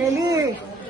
এলি এলি যে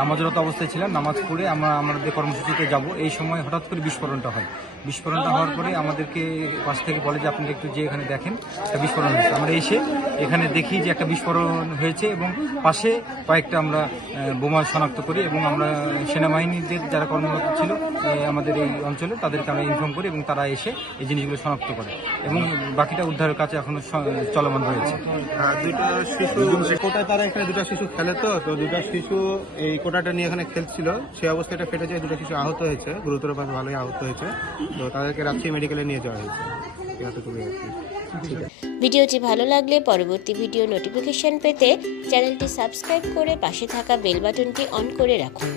নামাজরত অবস্থায় ছিলাম নামাজ পড়ে আমরা আমাদের কর্মসূচিতে যাব। এই সময় হঠাৎ করে বিস্ফোরণটা হয়। বিস্ফোরণটা হওয়ার পরে আমাদেরকে পাশ থেকে বলে যে আপনারা একটু যে এখানে দেখেন একটা বিস্ফোরণ হয়েছে। আমরা এসে এখানে দেখি যে একটা বিস্ফোরণ হয়েছে এবং পাশে কয়েকটা আমরা বোমা শনাক্ত করি এবং আমরা সেনাবাহিনীদের যারা কর্মরত ছিল আমাদের এই অঞ্চলে তাদেরকে আমরা ইনফর্ম করি এবং তারা এসে এই জিনিসগুলো শনাক্ত করে এবং বাকিটা উদ্ধারের কাছে এখনও চলমান রয়েছে। দুইটা শিশু কোটায় তারা এখানে দুটো শিশু খেলে তো? তো দুটো শিশু এই কোটাটা নিয়ে এখানে খেলছিল, সেই অবস্থাটা ফেটে যায়, দুটো কিছু আহত হয়েছে গুরুতরভাবে ভালোই আহত হয়েছে। তো তাদেরকে রাত্রি মেডিকেলে নিয়ে যাওয়া হয়েছে। ভিডিওটি ভালো লাগলে পরবর্তী ভিডিও নোটিফিকেশন পেতে চ্যানেলটি সাবস্ক্রাইব করে পাশে থাকা বেল বাটনটি অন করে রাখুন।